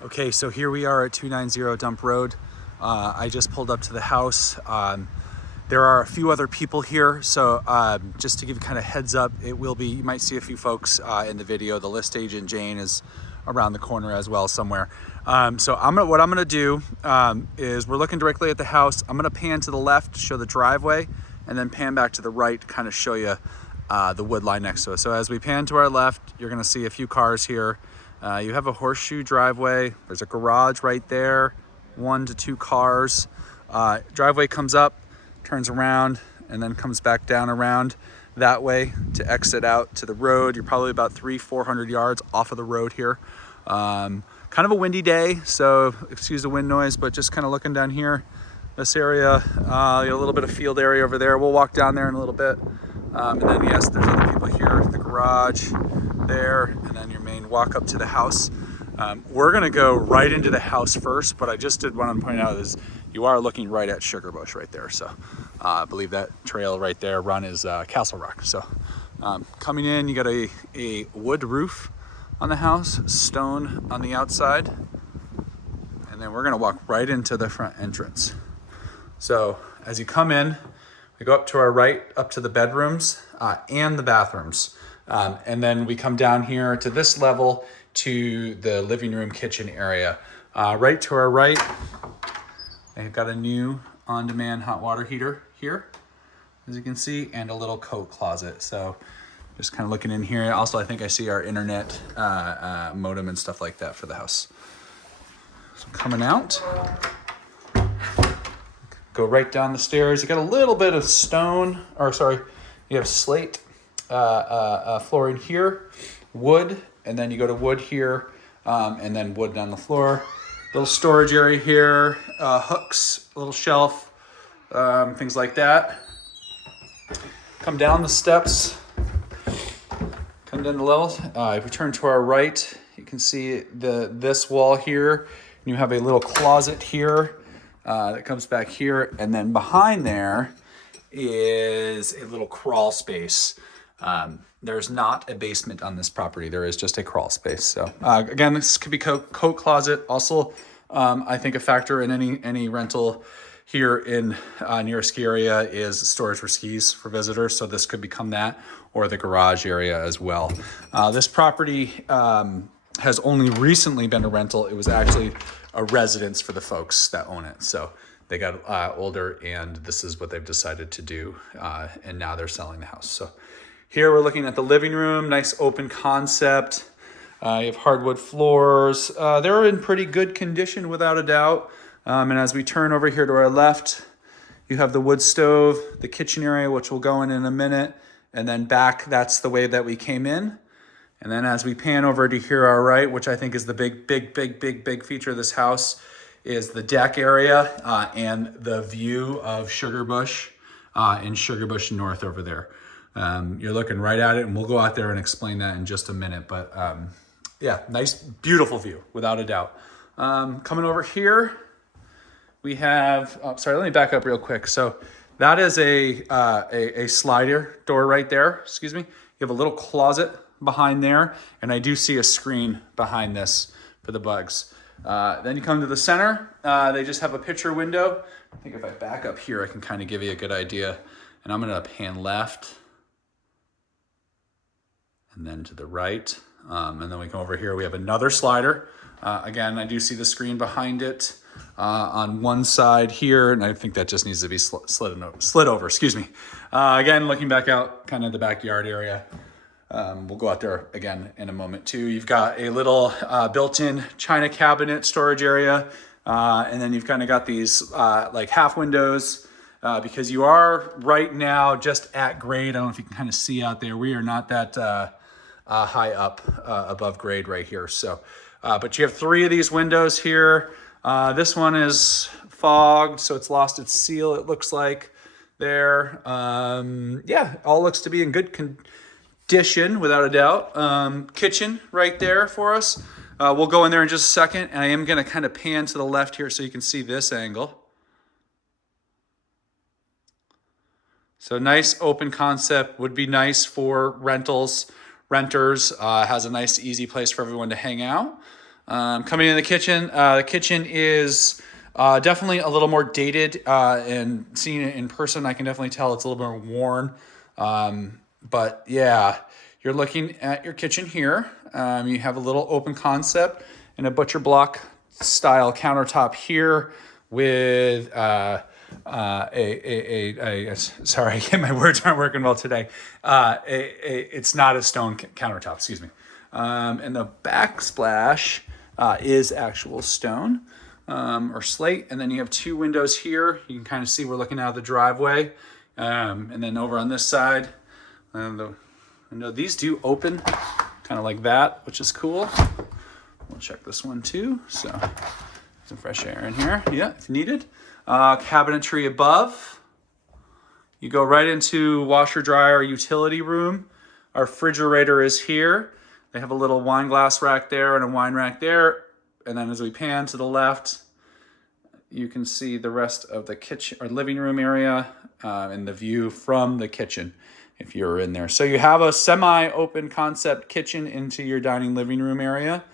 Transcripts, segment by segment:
Okay, so here we are at 290 Dump Road. I just pulled up to the house. There are a few other people here, so just to give you kind of heads up, it will be, you might see a few folks in the video. The list agent, Jane, is around the corner as well somewhere. So what I'm gonna do is we're looking directly at the house. I'm gonna pan to the left to show the driveway, and then pan back to the right to kind of show you the wood line next to us. So as we pan to our left, you're gonna see a few cars here. You have a horseshoe driveway. There's a garage right there, 1 to 2 cars. Driveway comes up, turns around, and then comes back down around that way to exit out to the road. You're probably about 300-400 yards off of the road here. Kind of a windy day, so excuse the wind noise, but just kind of looking down here, this area, a little bit of field area over there. We'll walk down there in a little bit. And then yes, there's other people here, the garage there, and then your main walk up to the house. We're gonna go right into the house first, but I just did want to point out is you are looking right at Sugarbush right there. So I believe that trail right there run is Castle Rock. So coming in, you got a wood roof on the house, stone on the outside, and then we're gonna walk right into the front entrance. So as you come in, we go up to our right, up to the bedrooms and the bathrooms. And then we come down here to this level to the living room kitchen area. Right to our right, they've got a new on-demand hot water heater here, as you can see, and a little coat closet. So just kind of looking in here. Also, I think I see our internet modem and stuff like that for the house. So coming out, go right down the stairs. You got a little bit of stone, or sorry, you have slate flooring here, wood, and then you go to wood here, and then wood on the floor. Little storage area here, hooks, a little shelf, things like that. Come down the steps, come down the levels. If we turn to our right, you can see this wall here. You have a little closet here that comes back here, and then behind there is a little crawl space. There's not a basement on this property. There is just a crawl space. So again, this could be coat closet. Also, I think a factor in any rental here in near a ski area is storage for skis for visitors. So this could become that, or the garage area as well. This property has only recently been a rental. It was actually a residence for the folks that own it. So they got older, and this is what they've decided to do. And now they're selling the house. So here we're looking at the living room, nice open concept. You have hardwood floors. They're in pretty good condition without a doubt. And as we turn over here to our left, you have the wood stove, the kitchen area, which we'll go in a minute. And then back, that's the way that we came in. And then as we pan over to here, our right, which I think is the big feature of this house, is the deck area and the view of Sugarbush and Sugarbush North over there. You're looking right at it, and we'll go out there and explain that in just a minute. But yeah, nice, beautiful view, without a doubt. Coming over here, we have, sorry, let me back up real quick. So that is a slider door right there, excuse me. You have a little closet behind there, and I do see a screen behind this for the bugs. Then you come to the center. They just have a picture window. I think if I back up here, I can kind of give you a good idea. And I'm gonna pan left, and then to the right. And then we come over here, we have another slider. Again, I do see the screen behind it on one side here, and I think that just needs to be slid over, excuse me. Again, looking back out, kind of the backyard area. We'll go out there again in a moment too. You've got a little built-in china cabinet storage area. And then you've kind of got these like half windows because you are right now just at grade. I don't know if you can kind of see out there. We are not that high up above grade right here. So, but you have 3 of these windows here. This one is fogged, so it's lost its seal, it looks like there. Yeah, all looks to be in good condition, without a doubt. Kitchen right there for us. We'll go in there in just a second, and I am gonna kind of pan to the left here so you can see this angle. So nice open concept, would be nice for renters, has a nice easy place for everyone to hang out. Coming in the kitchen is definitely a little more dated, and seeing it in person, I can definitely tell it's a little more worn. But yeah, you're looking at your kitchen here. You have a little open concept and a butcher block style countertop here with sorry, my words aren't working well today. It's not a stone countertop, excuse me. And the backsplash is actual stone or slate. And then you have two windows here. You can kind of see we're looking out of the driveway. And then over on this side, these do open kind of like that, which is cool. We'll check this one too. So some fresh air in here. Yeah, if needed. Cabinetry above. You go right into washer, dryer, utility room. Our refrigerator is here. They have a little wine glass rack there and a wine rack there. And then as we pan to the left, you can see the rest of the kitchen or living room area and the view from the kitchen if you're in there. So you have a semi-open concept kitchen into your dining living room area.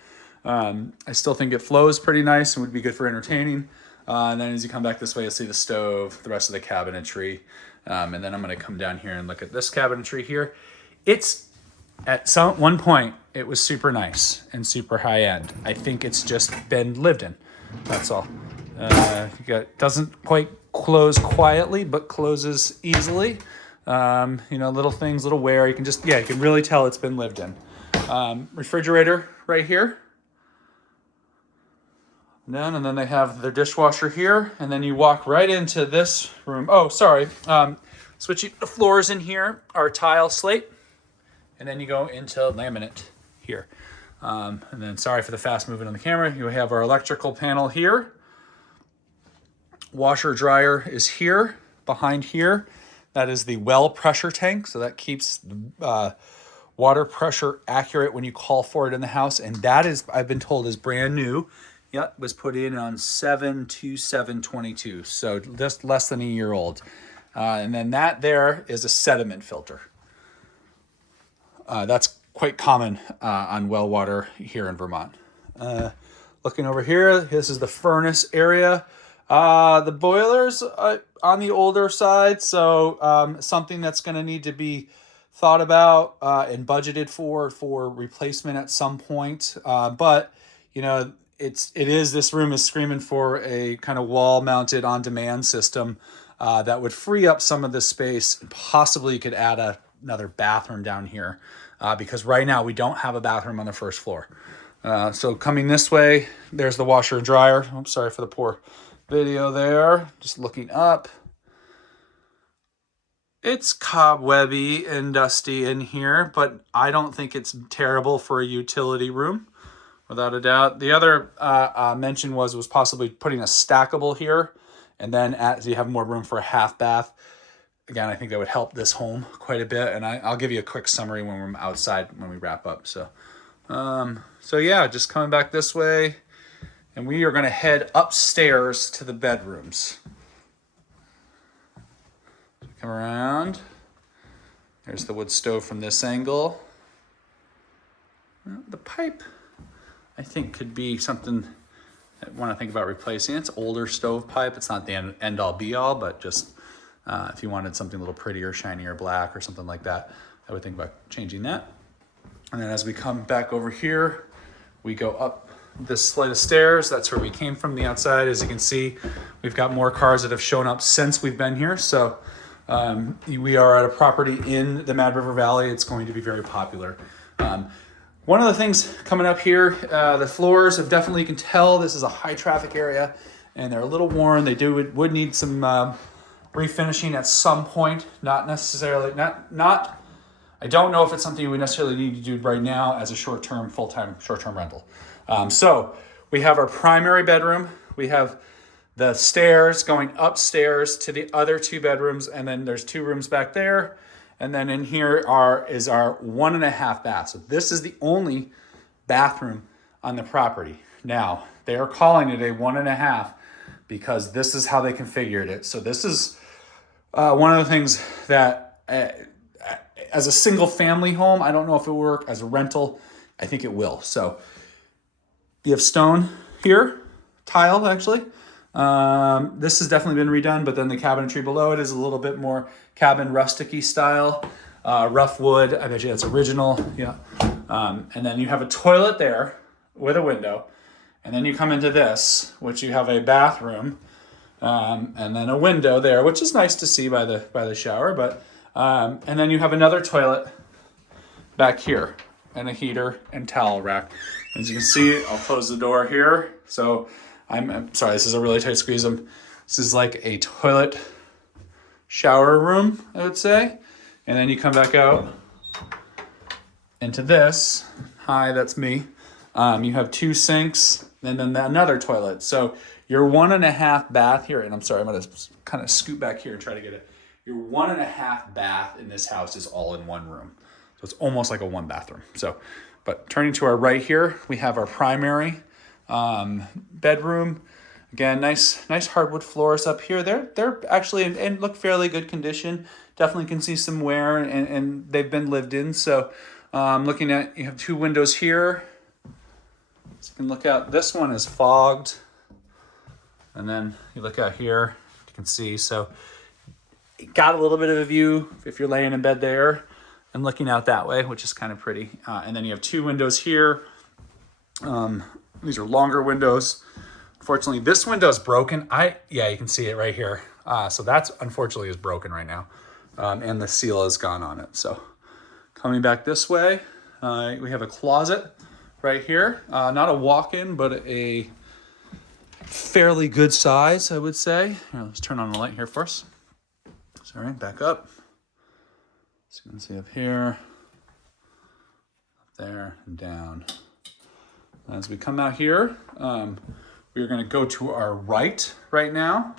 I still think it flows pretty nice and would be good for entertaining. And then as you come back this way, you'll see the stove, the rest of the cabinetry. And then I'm going to come down here and look at this cabinetry here. It's at one point, it was super nice and super high end. I think it's just been lived in. That's all. Doesn't quite close quietly, but closes easily. Little things, little wear. You can really tell it's been lived in. Refrigerator right here. And then they have their dishwasher here, and then you walk right into this room. Oh, sorry. Switching the floors in here are tile slate, and then you go into laminate here. And then sorry for the fast movement on the camera. You have our electrical panel here. Washer dryer is here, behind here. That is the well pressure tank, so that keeps the water pressure accurate when you call for it in the house. And that is, I've been told, is brand new. Yep, was put in on 7/27/22, so just less than a year old. And then that there is a sediment filter. That's quite common on well water here in Vermont. Looking over here, this is the furnace area. The boiler's on the older side, so something that's going to need to be thought about and budgeted for replacement at some point. But this room is screaming for a kind of wall-mounted on-demand system that would free up some of this space. Possibly you could add another bathroom down here because right now we don't have a bathroom on the first floor. So coming this way, there's the washer and dryer. I'm sorry for the poor video there. Just looking up. It's cobwebby and dusty in here, but I don't think it's terrible for a utility room. Without a doubt. The other mention was possibly putting a stackable here, and then as you have more room for a half bath. Again, I think that would help this home quite a bit, and I'll give you a quick summary when we're outside when we wrap up. So yeah, just coming back this way, and we are going to head upstairs to the bedrooms. Come around. There's the wood stove from this angle. The pipe, I think, could be something I want to think about replacing. It's older stove pipe. It's not the end all be all, but just if you wanted something a little prettier, shinier black or something like that, I would think about changing that. And then as we come back over here, we go up this flight of stairs. That's where we came from, the outside. As you can see, we've got more cars that have shown up since we've been here. So we are at a property in the Mad River Valley. It's going to be very popular. One of the things coming up here, the floors have definitely, you can tell this is a high traffic area and they're a little worn. They would need some refinishing at some point. Not necessarily, not. I don't know if it's something we necessarily need to do right now as a short-term rental. So we have our primary bedroom. We have the stairs going upstairs to the other two bedrooms, and then there's two rooms back there. And then in here is our 1.5 bath. So this is the only bathroom on the property. Now, they are calling it a 1.5 because this is how they configured it. So this is one of the things that as a single family home, I don't know if it will work. As a rental, I think it will. So You have stone here, tile actually. This has definitely been redone, but then the cabinetry below it is a little bit more cabin rustic-y style. Rough wood, I bet you that's original, yeah. And then you have a toilet there with a window. And then you come into this, which you have a bathroom, and then a window there, which is nice to see by the shower. But and then you have another toilet back here, and a heater and towel rack. As you can see, I'll close the door here. So I'm sorry, this is a really tight squeeze. This is like a toilet shower room, I would say. And then you come back out into this. Hi, that's me. You have 2 sinks and then another toilet. So your 1.5 bath here, and I'm sorry, I'm gonna kind of scoot back here and try to get it. Your 1.5 bath in this house is all in one room. So it's almost like a 1 bathroom. So, but turning to our right here, we have our primary bedroom. Again, nice hardwood floors up here. They're actually in look fairly good condition. Definitely can see some wear and they've been lived in. So looking at, you have 2 windows here. So you can look out, this one is fogged. And then you look out here, you can see, so you got a little bit of a view if you're laying in bed there and looking out that way, which is kind of pretty. And then you have 2 windows here. These are longer windows. Unfortunately, this window is broken. Yeah, you can see it right here. So that's unfortunately is broken right now. And the seal is gone on it. So coming back this way, we have a closet right here. Not a walk-in, but a fairly good size, I would say. Here, let's turn on the light here first. Sorry, back up. So you can see up here, up there, and down. As we come out here, we're going to go to our right now.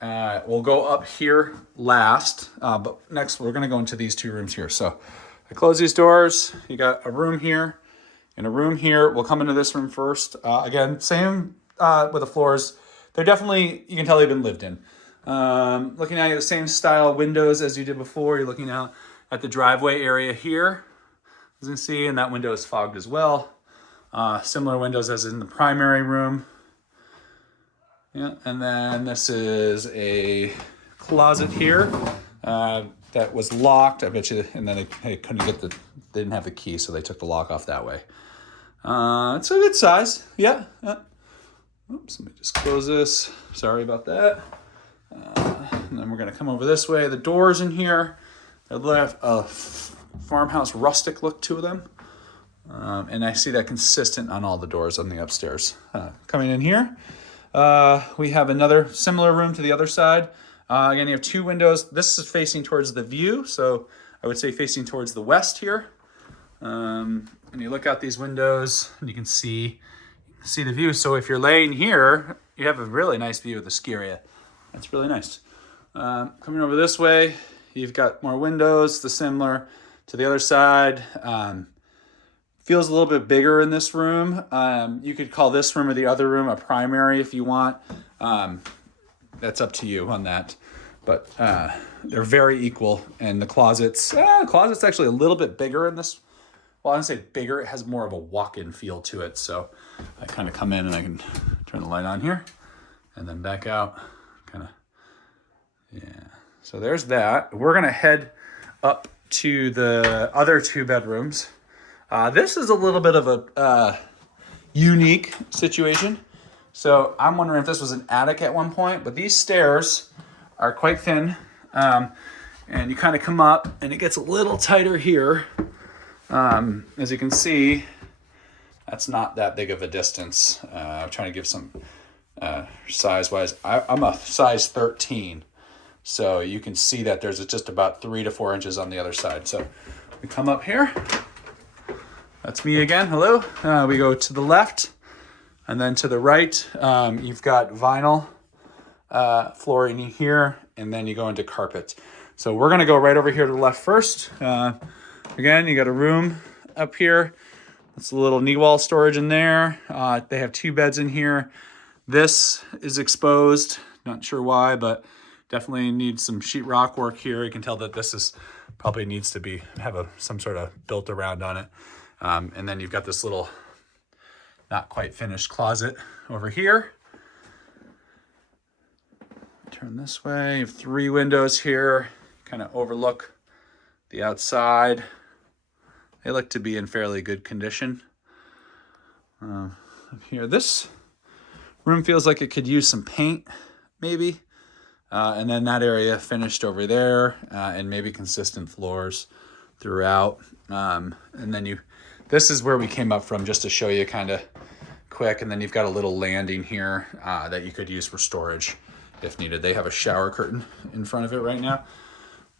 We'll go up here last, but next we're going to go into these 2 rooms here. So I close these doors. You got a room here and a room here. We'll come into this room first. Again, same with the floors. They're definitely, you can tell they've been lived in. Looking at the same style windows as you did before. You're looking out at the driveway area here, as you can see, and that window is fogged as well. Similar windows as in the primary room. Yeah, and then this is a closet here that was locked. I bet you, and then they couldn't get they didn't have the key, so they took the lock off that way. It's a good size. Yeah. Oops, let me just close this. Sorry about that. And then we're gonna come over this way. The doors in here, they have a farmhouse rustic look to them. And I see that consistent on all the doors on the upstairs. Coming in here, we have another similar room to the other side. Again, you have 2 windows. This is facing towards the view, so I would say facing towards the west here. And you look out these windows, and you can see the view. So if you're laying here, you have a really nice view of the ski area. That's really nice. Coming over this way, you've got more windows, similar to the other side. Feels a little bit bigger in this room. You could call this room or the other room a primary if you want. That's up to you on that. But they're very equal. And the closet's actually a little bit bigger in this. Well, I don't say bigger. It has more of a walk-in feel to it. So I kind of come in and I can turn the light on here and then back out. Kind of, yeah. So there's that. We're going to head up to the other 2 bedrooms. This is a little bit of a unique situation. So I'm wondering if this was an attic at one point, but these stairs are quite thin. And you kind of come up and it gets a little tighter here. As you can see, that's not that big of a distance. I'm trying to give some size-wise. I'm a size 13. So you can see that there's just about 3 to 4 inches on the other side. So we come up here. That's me again. Hello. We go to the left and then to the right. You've got vinyl flooring here, and then you go into carpet. So we're going to go right over here to the left first. Again, you got a room up here. That's a little knee wall storage in there. They have 2 beds in here. This is exposed. Not sure why, but definitely needs some sheetrock work here. You can tell that this is probably needs to have some sort of built around on it. And then you've got this little not quite finished closet over here. Turn this way. You have 3 windows here, kind of overlook the outside. They look to be in fairly good condition. Here, this room feels like it could use some paint, maybe. And then that area finished over there, and maybe consistent floors throughout. And then this is where we came up from, just to show you kind of quick. And then you've got a little landing here that you could use for storage if needed. They have a shower curtain in front of it right now.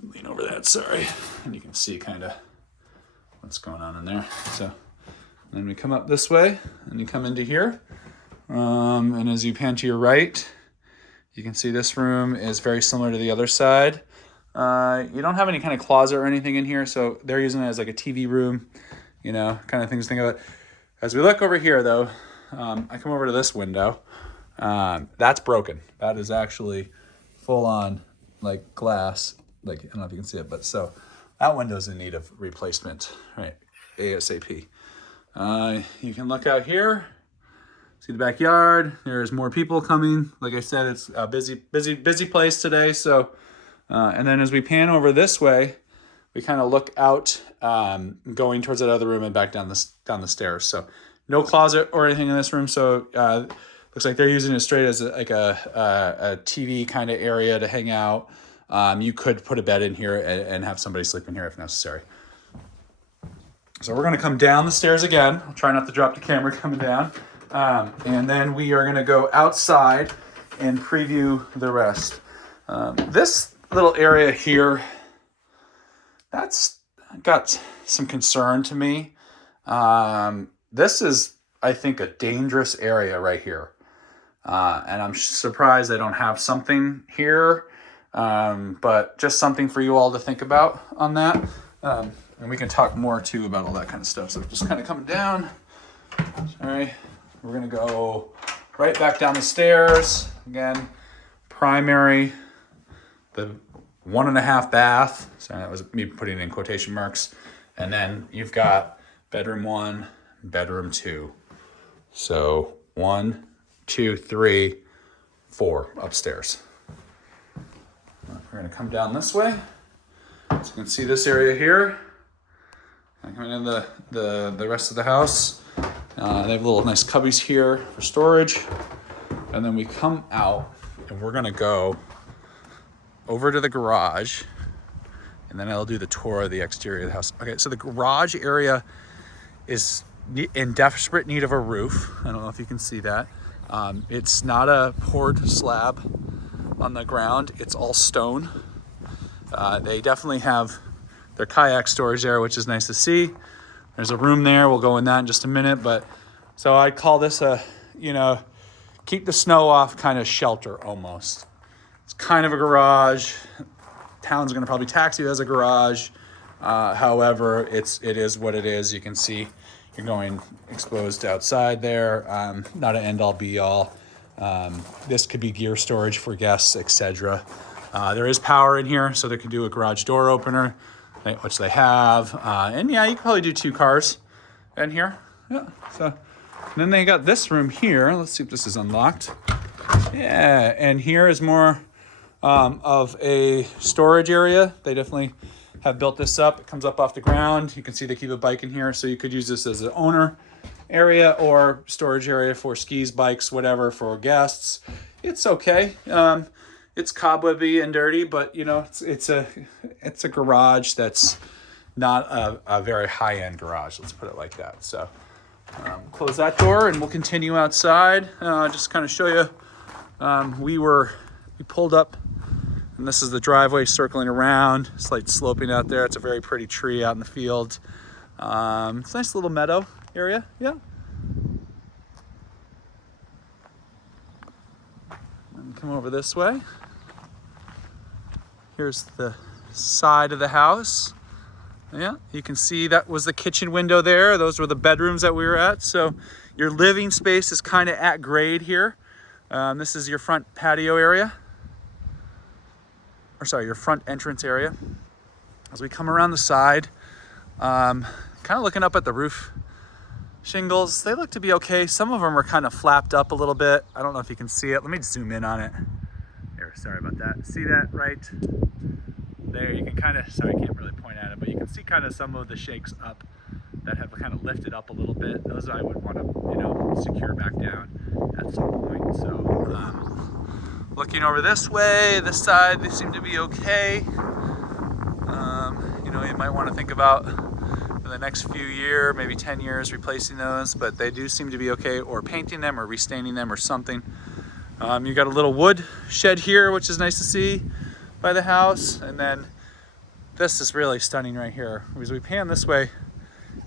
Lean over that, sorry. And you can see kind of what's going on in there. So then we come up this way and you come into here. And as you pan to your right, you can see this room is very similar to the other side. You don't have any kind of closet or anything in here, so they're using it as like a TV room, you know, kind of things to think about. As we look over here though, I come over to this window. That's broken. That is actually full on like glass. Like, I don't know if you can see it, but so that window's in need of replacement, right? ASAP. You can look out here, see the backyard. There's more people coming. Like I said, it's a busy place today. So, and then as we pan over this way, we kind of look out, going towards that other room and back down the stairs. So no closet or anything in this room. So, looks like they're using it straight as a TV kind of area to hang out. You could put a bed in here and have somebody sleep in here if necessary. So we're going to come down the stairs again. I'll try not to drop the camera coming down. And then we are going to go outside and preview the rest. This little area here, that's got some concern to me. This is, I think, a dangerous area right here. And I'm surprised they don't have something here. But just something for you all to think about on that. And we can talk more too about all that kind of stuff. So just kind of coming down. Sorry. We're going to go right back down the stairs. Again, primary, the 1.5 bath. Sorry, that was me putting in quotation marks. And then you've got bedroom 1, bedroom 2. So 1, 2, 3, 4 upstairs. We're going to come down this way. So you can see this area here. Coming in the rest of the house. They have little nice cubbies here for storage. And then we come out and we're going to go over to the garage. And then I'll do the tour of the exterior of the house. Okay, so the garage area is in desperate need of a roof. I don't know if you can see that. It's not a poured slab on the ground. It's all stone. They definitely have their kayak storage there, which is nice to see. There's a room there. We'll go in that in just a minute. But so I call this a, keep the snow off kind of shelter almost. It's kind of a garage. Town's going to probably tax you as a garage. However, it is what it is. You can see you're going exposed outside there. Not an end all be all. This could be gear storage for guests, etc. There is power in here, so they can do a garage door opener, which they have. And yeah, you can probably do 2 cars in here. Yeah. So and then they got this room here. Let's see if this is unlocked. Yeah, and here is more of a storage area. They definitely have built this up. It comes up off the ground. You can see they keep a bike in here, so you could use this as an owner area or storage area for skis, bikes, whatever, for guests. It's okay. It's cobwebby and dirty, but it's a garage that's not a very high-end garage. Let's put it like that. So close that door and we'll continue outside. Just kind of show you. We pulled up, and this is the driveway circling around. Slight sloping out there. It's a very pretty tree out in the field. It's a nice little meadow area. Yeah. And come over this way. Here's the side of the house. Yeah, you can see that was the kitchen window there. Those were the bedrooms that we were at. So your living space is kind of at grade here. This is your front patio area. Or sorry, your front entrance area. As we come around the side, kind of looking up at the roof shingles. They look to be okay. Some of them are kind of flapped up a little bit. I don't know if you can see it. Let me zoom in on it. Here, sorry about that. See that right there? You can kind of, sorry, I can't really point at it, but you can see kind of some of the shakes up that have kind of lifted up a little bit. Those I would want to, secure back down at some point. So looking over this way, this side, they seem to be okay. You might want to think about in the next few years, maybe 10 years, replacing those, but they do seem to be okay, or painting them or restaining them or something. You've got a little wood shed here, which is nice to see by the house. And then this is really stunning right here. As we pan this way,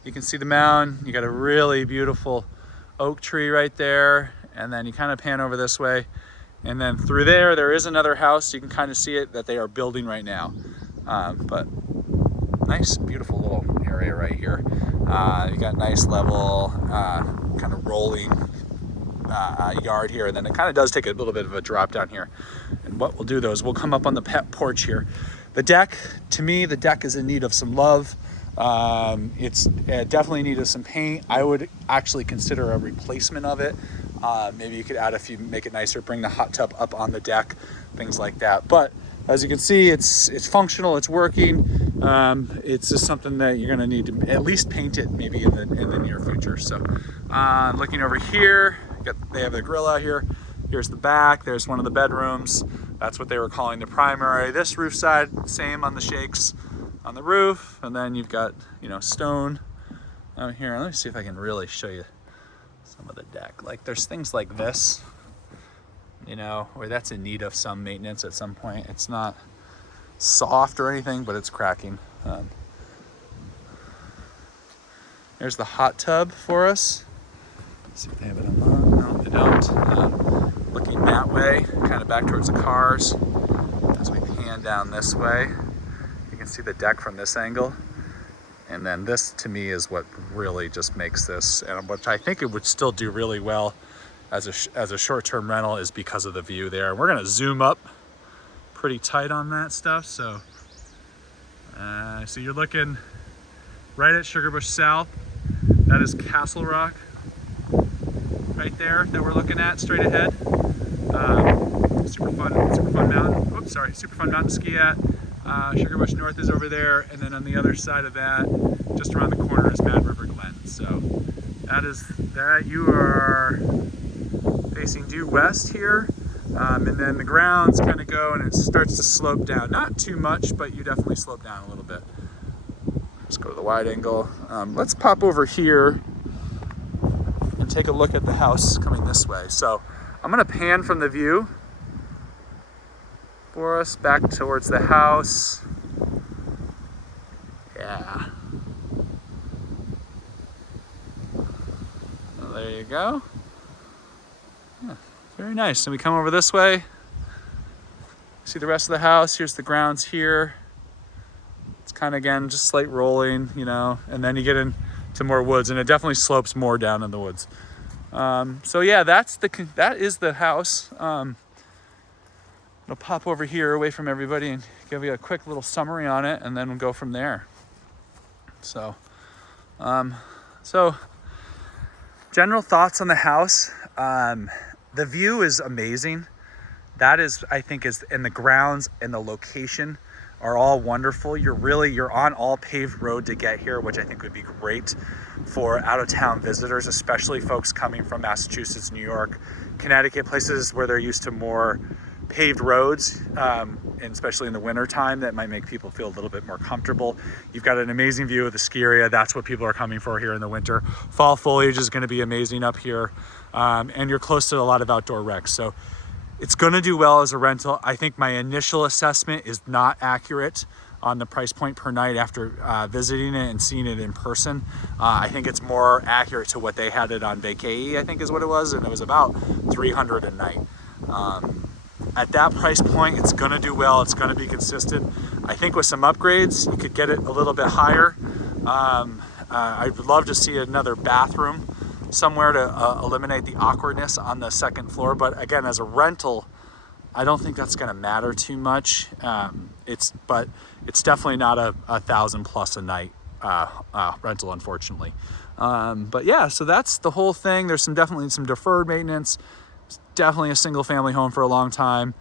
you can see the mound. You got a really beautiful oak tree right there. And then you kind of pan over this way. And then through there is another house. You can kind of see it that they are building right now. But nice, beautiful little area right here. You got nice level, kind of rolling yard here, and then it kind of does take a little bit of a drop down here. And what we'll do though is we'll come up on the pet porch here. The deck, to me, the deck is in need of some love. It's definitely in need of some paint. I would actually consider a replacement of it. Maybe you could add a few, make it nicer, bring the hot tub up on the deck, things like that. But as you can see, it's functional, it's working. It's just something that you're gonna need to at least paint it maybe in the near future. So looking over here, they have the grill out here. Here's the back, there's one of the bedrooms. That's what they were calling the primary. This roof side, same on the shakes on the roof. And then you've got, stone out here. Let me see if I can really show you some of the deck. Like there's things like this, where that's in need of some maintenance at some point. It's not soft or anything, but it's cracking. There's the hot tub for us. Let's see if they have it unlocked. No, they don't. Looking that way, kind of back towards the cars. As we pan down this way, you can see the deck from this angle. And then this, to me, is what really just makes this, and which I think it would still do really well as a short-term rental, is because of the view there. And we're gonna zoom up pretty tight on that stuff. So you're looking right at Sugarbush South. That is Castle Rock right there that we're looking at straight ahead. Super fun mountain. Oops, sorry, super fun mountain to ski at. Sugarbush North is over there, and then on the other side of that, just around the corner, is Mad River Glen. So that you are facing due west here, and then the grounds kind of go and it starts to slope down. Not too much, but you definitely slope down a little bit. Let's go to the wide angle. Let's pop over here and take a look at the house coming this way. So I'm gonna pan from the view for us back towards the house. Yeah. Well, there you go. Yeah, very nice. And we come over this way. See the rest of the house. Here's the grounds here. It's kind of, again, just slight rolling, and then you get into more woods, and it definitely slopes more down in the woods. So yeah, that is the house. I'll pop over here away from everybody and give you a quick little summary on it, and then we'll go from there. So general thoughts on the house. The view is amazing. That is, I think, and the grounds and the location are all wonderful. You're on all paved road to get here, which I think would be great for out-of-town visitors, especially folks coming from Massachusetts, New York, Connecticut, places where they're used to more paved roads, and especially in the winter time, that might make people feel a little bit more comfortable. You've got an amazing view of the ski area. That's what people are coming for here in the winter. Fall foliage is going to be amazing up here, and you're close to a lot of outdoor recs. So it's going to do well as a rental. I think my initial assessment is not accurate on the price point per night after visiting it and seeing it in person. I think it's more accurate to what they had it on Vacay, I think is what it was, and it was about $300 a night. At that price point, it's gonna do well, it's gonna be consistent. I think with some upgrades, you could get it a little bit higher. I would love to see another bathroom somewhere to eliminate the awkwardness on the second floor. But again, as a rental, I don't think that's gonna matter too much. But it's definitely not a $1,000+ a night rental, unfortunately. But yeah, so that's the whole thing. There's definitely some deferred maintenance. It's definitely a single family home for a long time.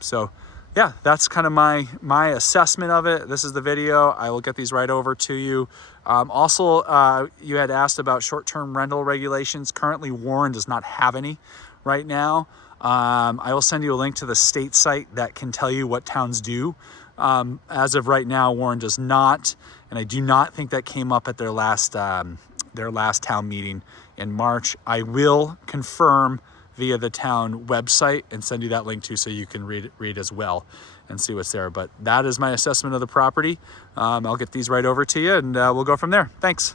So yeah, that's kind of my assessment of it. This is the video. I will get these right over to you. Also, you had asked about short-term rental regulations. Currently, Warren does not have any right now. I will send you a link to the state site that can tell you what towns do. As of right now, Warren does not, and I do not think that came up at their last town meeting in March. I will confirm via the town website and send you that link too, so you can read as well and see what's there. But that is my assessment of the property. I'll get these right over to you, and we'll go from there. Thanks.